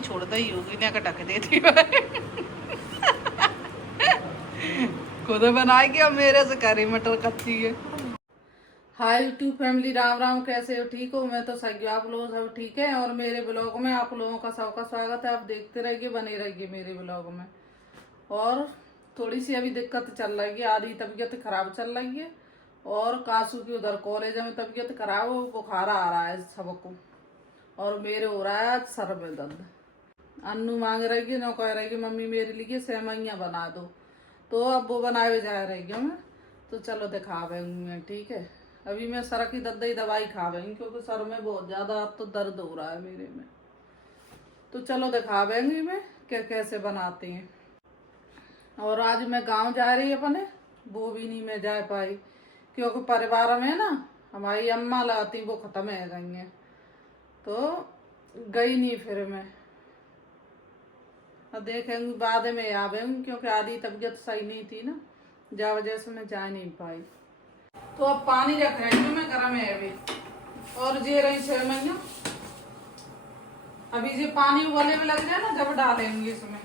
छोड़ता ही होगी ना कटक देती खुद बनाएगी और मेरे से करी मटर कच्ची है। Hi YouTube family, Ram Ram. कैसे हो? ठीक हो? मैं तो सही हूँ, आप लोग सब ठीक है। और मेरे ब्लॉग में आप लोगों का सबका स्वागत है। आप देखते रहिए, बने रहिए मेरे ब्लॉग में। और थोड़ी सी अभी दिक्कत चल रही है, आधी तबीयत खराब चल रही है। और कासू की उधर कॉलेज में तबीयत खराब हो, बुखार आ रहा है सबको। और मेरे हो रहा है सर में दर्द। अन्नू मांग रही है, ना कह रही है मम्मी मेरे लिए सेवइयाँ बना दो, तो अब वो बनाए जा रही हूँ मैं। तो चलो दिखावेंगे, ठीक है। अभी मैं सर की दर्द दवाई खावेंगी क्योंकि सर में बहुत ज़्यादा अब तो दर्द हो रहा है मेरे में। तो चलो दिखावेंगी मैं क्या कैसे बनाते हैं। और आज मैं गांव जा रही अपने, वो भी नहीं मैं जा पाई क्योंकि परिवार में ना हमारी अम्मा लाती वो ख़त्म है गई हैं, तो गई नहीं फिर मैं। अब देखेंगे बाद में आवेंगे क्योंकि आधी तबीयत सही नहीं थी ना, जा वजह से मैं जा नहीं पाई। तो अब पानी रख रही हूँ मैं गर्म है अभी। और जे रही सेवइयाँ अभी जे पानी उबलने में लग जाए ना जब डालेंगे इसमें।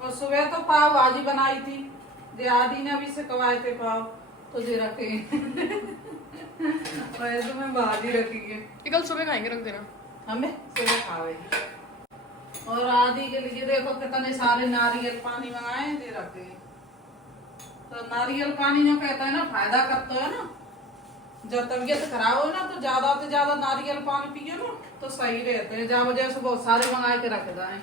और सुबह तो पाव भाजी बनाई थी, जे आदि ने अभी से कवाए थे पाव, तो जे रखे वैसे मैं भाजी रखी है, कल सुबह खाएंगे, रख देना हमें सुबह खावेगी। और आदि के लिए देखो कितने सारे नारियल पानी मंगाए दे रखे। तो नारियल पानी जो कहता है ना फायदा करता है ना, जब तबीयत खराब हो ना तो ज्यादा से ज्यादा नारियल पानी पियो ना तो सही रहते हैं। जहाँ वजह से बहुत सारे मंगा के रख जाए,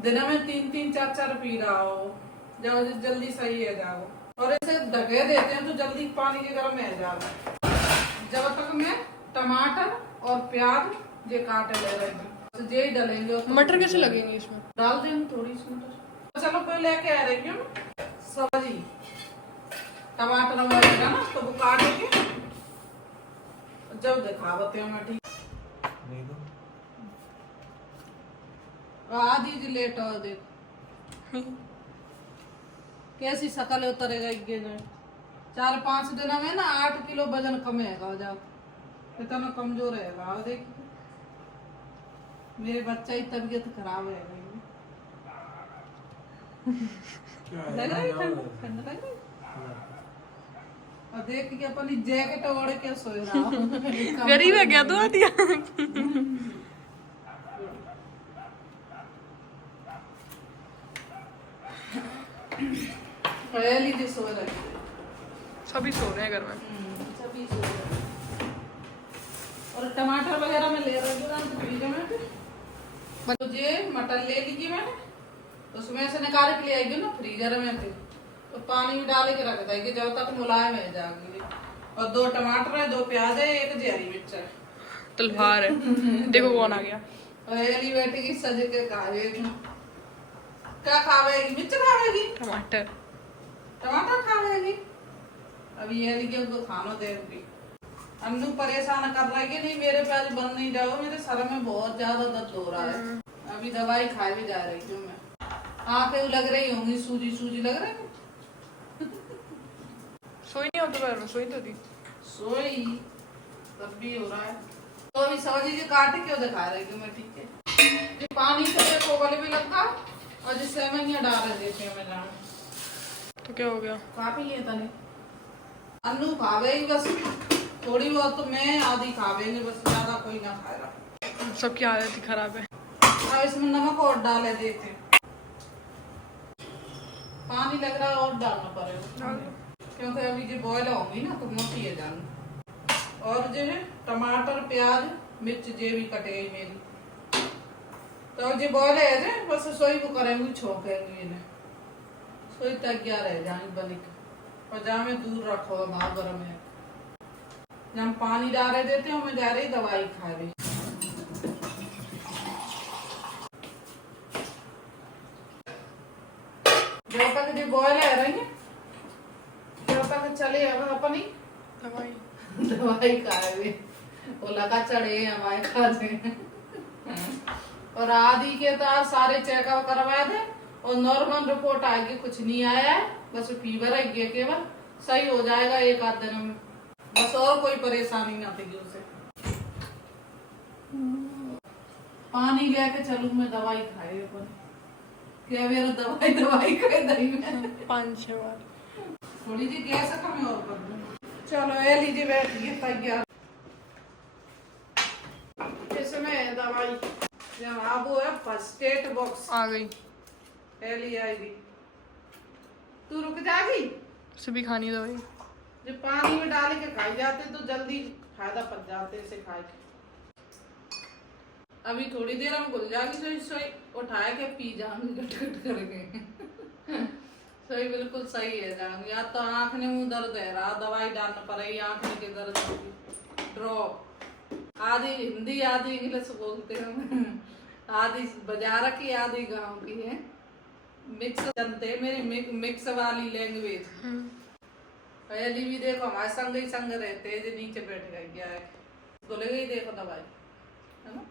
दिन में 3-3 4-4 पी रहा हो, जब जल्दी सही है जाओ। और इसे ढके देते हैं तो जल्दी पानी के गर्म में जाओ। जब तक मैं टमाटर और प्याज ये काटे ले रही हूँ, तो ये डलेंगे। मटर कैसे लगेंगे इसमें? डाल देंगे थोड़ी सी मटर। चलो कोई लेके आ रही हूँ सब्जी, टमाटर वगैरह ना तो वो काटेंगे जब दिखावते हैं मैं, ठीक आधी जी लेट और देख कैसी शकल उतरेगा। 4-5 दिन में ना 8 किलो वजन कम है जाओ, इतना कमजोर है। और देख मेरे बच्चा की तबीयत खराब है लग रहा है ठंडा लग रहा है। और देख के अपनी जैकेट ओढ़ के सोए रहा गरीब है क्या तू? दिया पहली जी सो रही, सभी सो रहे हैं घर में। सभी सो रहे। और टमाटर वगैरह में ले रही हूँ फ्रीजर में। तो ये मटर ले लीजिए मैंने, उसमें से निकाल के ले आएगी ना फ्रीजर में थे, तो पानी में डाल के रख देगी जब तक मुलायम है जाएगी। और 2 टमाटर है, 2 प्याज है, 1 हरी मिर्च है। तलवार है देखो कौन आ गया। एली बेटी की सज के खावेगी। क्या खावेगी? मिर्च खावेगी, टमाटर टमाटर खावेगी। अभी ये लिखे तो खानो देगी। अन्नू परेशान कर रहा है कि नहीं मेरे प्याज बन नहीं जाओ, मेरे सर में बहुत ज्यादा दर्द हो रहा है। अभी दवाई खाए भी जा रही हूँ मैं। आंखें लग रही होंगी, सूजी सूजी लग रही है। सोई नहीं हो दोपहर में? सोई तो थी। सोई तब भी हो रहा है। तो अभी सब्जी जी काट क्यों दिखा रही हूँ मैं, ठीक है। ये पानी से देखो गले में लगा और जिस सेवइयाँ डाल देते हैं मैं जान। तो क्या हो गया? काफी है तने अन्नू खावेगी बस थोड़ी बहुत, तो मैं आधी खावेंगे बस, ज्यादा कोई ना खाएगा। सबकी हालत ही खराब है। अब इसमें नमक और डाले देते, पानी लग रहा है और डालना पड़ेगा क्योंकि अभी जो बॉयल होंगी ना तो मोटी है जान। और जो है टमाटर प्याज मिर्च जे भी कटेगी मेरी, तो जो बॉयल है जे बस सोई वो करेंगे छोकेंगे इन्हें, सोई तैयार रह जाएंगे बनी के। और जहाँ में दूर रखो भाव गर्म है, जब हम पानी डाल देते हैं मैं जा रही दवाई खा रही। जब तक जो बॉयल है रही है जब तक चले अपनी दवाई खाए वो लगा चढ़े हमारे खाते। और आदि के तो सारे चेकअप करवा दे और नॉर्मल रिपोर्ट आएगी, कुछ नहीं आया है, बस फीवर है केवल, सही हो जाएगा 1-8 दिन में बस, और कोई परेशानी ना थी उसे। पानी लेके चलूं मैं, दवाई खाए अपन क्या मेरा दवाई खाए दही में 5-6 बार। थोड़ी जी गैस कम और कर दूं। चलो ये लीजिए बैठिए तैयार। इसमें दवाई जब वो है फर्स्ट एड बॉक्स आ गई। ये ली आएगी। तू रुक जाएगी। सभी खानी दवाई। जब पानी में डाल के खाई जाते तो जल्दी फायदा पड़ जाते इसे खाए के। अभी थोड़ी देर हम घुल जाएगी सोई सोई उठाए के पी जाऊंगी गट गट करके। सोई बिल्कुल सही है जाऊंगी। या तो आंख में मुंह दर्द है रहा, दवाई डालना पड़ेगी आंख में के दर्द होगी। ड्रॉप आधी हिंदी आधी इंग्लिश बोलते हैं, आधी बाजार की आधी गांव की है। मिक्स जनते मेरी मिक्स वाली लैंग्वेज। पहली भी देखो हमारे संग ही संग रहते हैं, जो नीचे बैठ गई क्या है तो ले गई देखो दवाई है ना।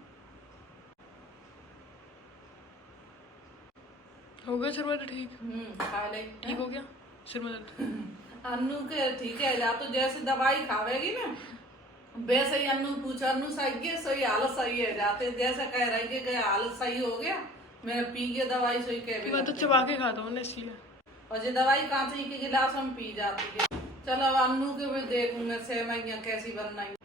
हो गया सिर में दर्द ठीक? खा ले ठीक हो गया सिर में दर्द। अन्नू के ठीक है जा तो जैसे दवाई खावेगी ना वैसे ही अन्नू पूछा अन्नू सही है, सही हालत सही है जाते जैसे कह रही कि हालत सही हो गया मैं पी के दवाई सही कह मैं तो चबा के खाता हूँ इसलिए। और ये दवाई कांच के गिलास में पी जाती है। चलो अब अन्नू के मैं देखूं मैं सेवइयां कैसी बनना है।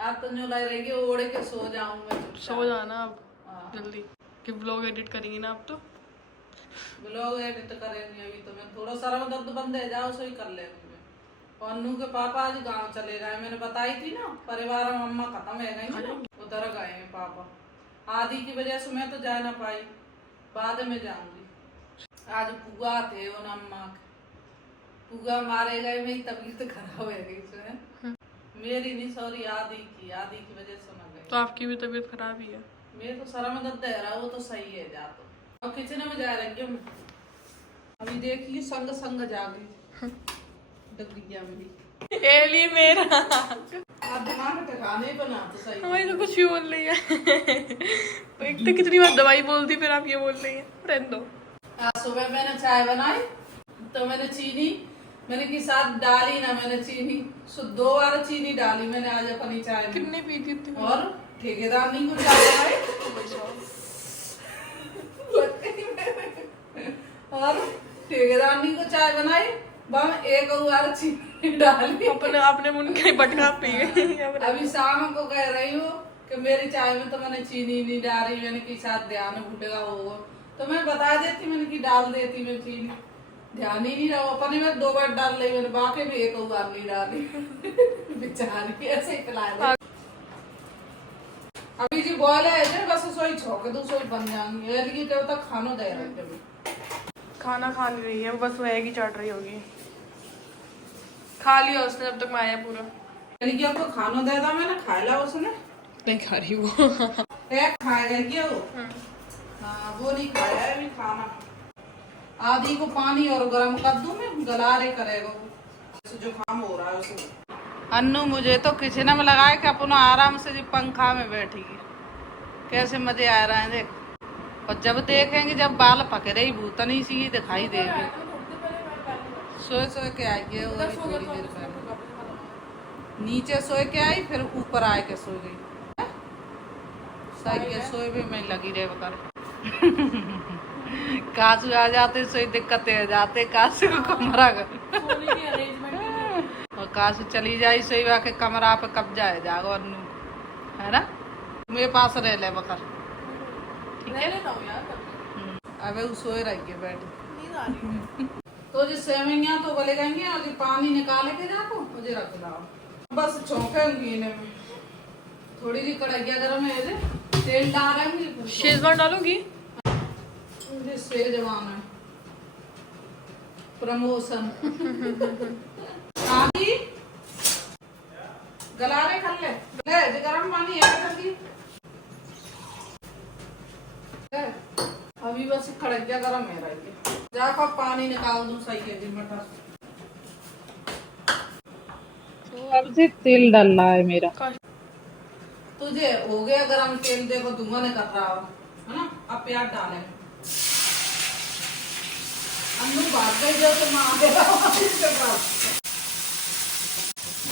आप तो जो लग रही है ओढ़ के सो जाऊं मैं। सो जाना अब जल्दी कि ब्लॉग एडिट करेंगी ना अब तो। ब्लॉग एडिट करेंगे अभी तो मैं थोड़ा सारा दर्द बंद है जाओ सही कर लेंगे मैं। और अन्नू के पापा आज गांव चले गए, मैंने बताई थी ना परिवार में अम्मा खत्म है गई ना उधर गए हैं पापा। आदि की वजह से मैं तो जा ना पाई, बाद में जाऊंगी। आज पुआ थे उन अम्मा के, पुआ मारे गए मेरी तबीयत खराब हो गई है। मेरी नहीं सॉरी आदि की वजह से ना गई। तो आपकी भी तबीयत खराब ही है। मेरे तो सारा में दर्द है रहा वो तो सही है जा तो। और किचन में जा रही हूँ अभी देखिए संग संग जा गई डगरिया मेरी। एली मेरा आप दिमाग ठिकाने बना तो सही। हमारी तो कुछ भी बोल रही है। एक तो कितनी बार दवाई बोलती फिर आप ये बोल रही है। रहने दो। आज सुबह मैंने चाय बनाई तो मैंने चीनी मैंने की साथ डाली ना, मैंने चीनी 2 बार चीनी डाली मैंने आज अपनी चाय में। कितने पीती थी? और ठेकेदार नहीं कुछ डाला और ठेकेदार नहीं को चाय बनाई बम 1 बार चीनी डाली। अपने मुंह के बटका पी गई। अभी शाम को कह रही हूँ कि मेरी चाय में तो मैंने चीनी नहीं डाली, मैंने की साथ ध्यान भूलेगा होगा तो मैं बता देती, मैंने की डाल देती मैं चीनी। ध्यान ही नहीं रहा अपने में 2 बार डाल ली मैंने, बाकी में 1 बार नहीं डाली। बेचारी ऐसे ही पिला दे। अभी जी बॉयल है बस सोई छोक दो सोई बन जाएंगे लेकिन जब तक खाना दे रहे कभी खाना खा नहीं रही है बस मैगी चाट रही होगी। खा लिया उसने जब तक मैं आया पूरा। यानी कि आपको खाना दे दा मैंने खाया उसने नहीं खा रही वो। एक खाएगा क्या वो? हाँ वो नहीं खाया है अभी खाना। आदि को पानी और गरम कर दूं मैं गलारे करेगा वो जो काम हो रहा है उसे। अन्नू मुझे तो किचन में लगाए कि अपना आराम से पंखा में बैठेगी कैसे मजे आ रहे हैं देख। और जब देखेंगे जब बाल पकड़े ही भूतनी सी दिखाई देगी। सोए सोए के आएगी वो अभी थोड़ी देर पहले नीचे सोए के आई फिर ऊपर आए के सो गई। सही के सोए भी मैं लगी रहे बकर। काजू आ जाते सोई दिक्कतें हो जाते काजू को कमरा कर और काजू चली जाई सोई के कमरा पे कब्जा है जागो अन्नू है ना मेरे पास रह ले बकर ठीक है। अबे वो सोए रही है बैठ। तो जो सेवइयां तो गले गई और जो पानी निकाले के जाको मुझे रख दाओ बस छोंकेंगी इन्हें। थोड़ी सी कढ़ाइया गरम है तेल डालेंगे शेजवान डालूंगी जवान है प्रमोशन। आदि गलारे कर ले जो गरम पानी है करके अभी बस कढ़ाइया गरम है रही है जाकर पानी निकाल दूं सही है जी मटर। सबसे तेल डालना है मेरा तुझे हो गया गरम तेल देखो धुआं नहीं कर रहा है ना। अब प्याज डाले अन्नू भाग गई जो तो माँ के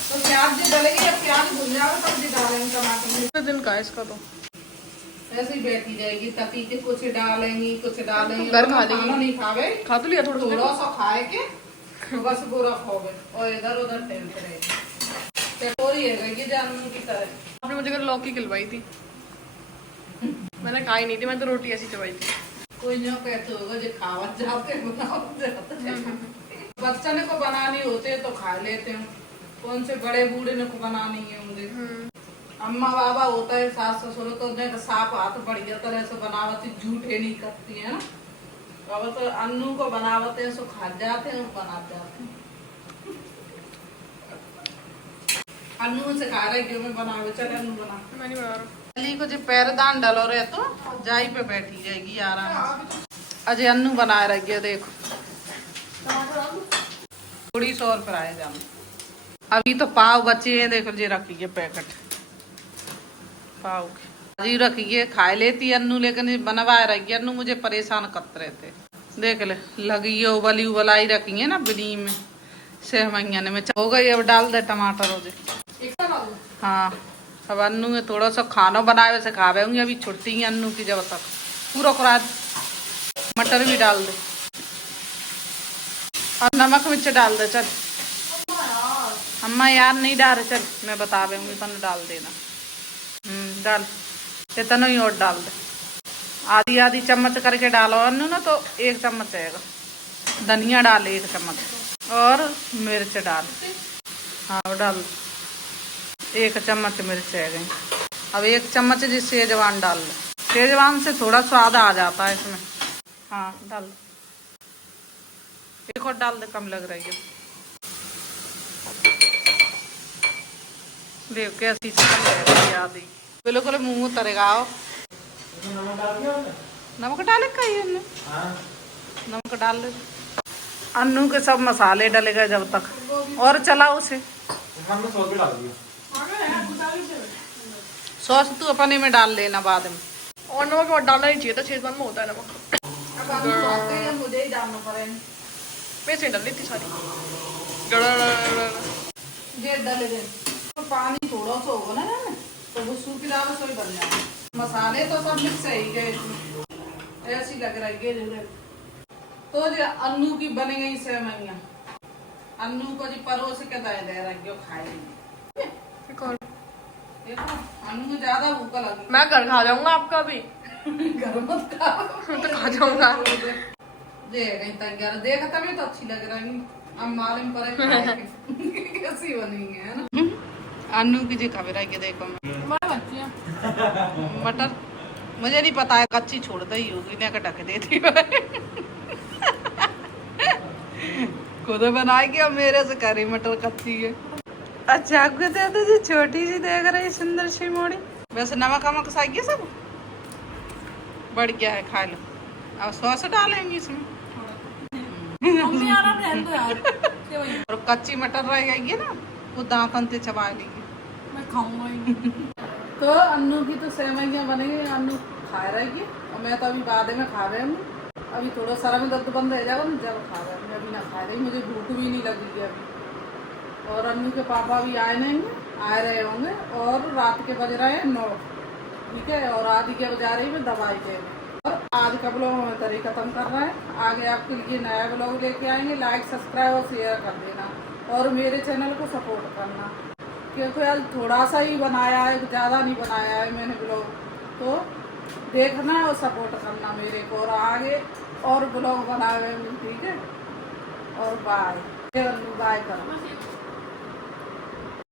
तो प्याज जी डलेगी, अब प्याज भुन जाओ तब जी डालेंगे टमाटर। दिन का है इसका तो ऐसे ही बैठी जाएगी तभी के कुछ डालेंगी कुछ डालेंगी। घर खा लेंगी। खाना नहीं खावे, खा तो लिया थोड़ा थोड़ा सा खाए के तो बस पूरा खाओगे और इधर उधर टेंट रहेगी। चटोरी है ये जानवर की तरह। आपने मुझे कल लौकी खिलवाई थी, मैंने खाई नहीं थी, मैं तो रोटी ऐसी चबाई थी। कोई नो कहते होगा जो खावत जाते बनावत जाते। बच्चन को बनानी होते तो खा लेते हो, कौन से बड़े बूढ़े ने को बनानी है मुझे। अम्मा बाबा होता है, सास ससुर तो उन्हें साफ हाथ बढ़िया तरह से बनावती, झूठे नहीं करती है ना। अब तो अन्नू को बनावते हैं सो खा जाते हैं, बना जाते हैं। अन्नू से खा रहे क्यों मैं बनावे, चल अन्नू बना। मैं नहीं बना रहा। अली को जो पैरदान डालो रहे तो जाई पे बैठी जाएगी आराम से। अजय अन्नू बनाए रह गया देखो, थोड़ी सौ रुपये आए जाम। अभी तो पाव बचे हैं, देखो जी रखिए पैकेट पाव के जी रखिए, खाए लेती अन्नू, लेकिन बनवाए रह गया। अन्नू मुझे परेशान करते रहते, देख ले लगी है उबली उबलाई रखी है ना बिनी में से महीने में हो गई। अब डाल दे टमाटर हो जाए। हाँ अब अन्नू में थोड़ा सा खाना बनावे से खावे होंगे, अभी छुट्टी है अन्नू की जब तक पूरा करा। मटर भी डाल दे और नमक मिर्च डाल दे। चल अम्मा यार नहीं डाल रहे, चल मैं बता दूंगी तन डाल देना। डाल इतना ही और डाल दे, आधी आधी चम्मच करके डालो अन्नू ना, तो 1 चम्मच आएगा। धनिया डाल 1 चम्मच और मिर्च डाल, हाँ वो डाल 1 चम्मच मिर्च है गई। अब 1 चम्मच जी शेजवान डाल लो, शेजवान से थोड़ा स्वाद आ जाता है इसमें। हाँ डाल, एक और डाल दे, कम लग रही है। देख कैसी याद ही बिल्कुल मुंह तरेगा। नमक डाले कही हमने, नमक डाल दे। अन्नू के सब मसाले डलेगा जब तक, और चला उसे सॉस तू अपने में डाल लेना बाद में। और नमक और डालना नहीं चाहिए था, शेजवान में होता है नमक। मुझे ही डालना पड़ेगा, मैं से डाल ली थी सारी। डाले दे तो पानी थोड़ा सा होगा ना तो वो सूखी दाल से बन जाए। मसाले तो सब मिक्स है ही गए इसमें, ऐसी लग रही है। तो जो अन्नू की बन गई सेवइयां, अन्नू को जी परोस के दे रखी हो खाएंगे। देखो अन्नू ज्यादा भूख लगी, मैं घर खा जाऊंगा आपका भी। घर मत खाओ तो खा जाऊंगा। तैयार देख तभी तो अच्छी लग रही। अब मालूम पड़े कैसी बनी है ना। अन्नू की जी खबर है कि देखो मटर मुझे नहीं पता है, कच्ची छोड़ दी होगी ना, ढक देती खुद बनाएगी और मेरे से करी मटर कच्ची है। अच्छा तो जी छोटी सी देख रही सुंदर सी मोड़ी। वैसे नमक वमक सही है सब बढ़ गया है, खा लो। अब सॉस डालेंगे इसमें और कच्ची मटर रह गई ना, वो दांतन से चबा लेगी। मैं खाऊंगा ही। तो अन्नू की तो सेवइयां बनेगी, अन्नू खा रहेगी और मैं तो अभी बाद में खा रही हूँ। अभी थोड़ा सारा में दर्द बंद हो जाएगा ना जब खा रहे हैं, अभी ना खा रही, मुझे भूख भी नहीं लगी है अभी। और अन्नू के पापा भी आए नहीं, आए रहे होंगे और रात के बज रहे हैं 9, ठीक है। और आधी के बजा रही मैं दवाई देंगे और आज का ब्लॉग हमें तरी खत्म कर रहा है। आगे आपके लिए नया ब्लॉग लेके आएंगे। लाइक सब्सक्राइब और शेयर कर देना और मेरे चैनल को सपोर्ट करना, क्योंकि आज थोड़ा सा ही बनाया है, ज़्यादा नहीं बनाया है मैंने ब्लॉग। तो देखना और सपोर्ट करना मेरे को, और आगे और ब्लॉग बनाए, ठीक है। और बाय, बाय करो।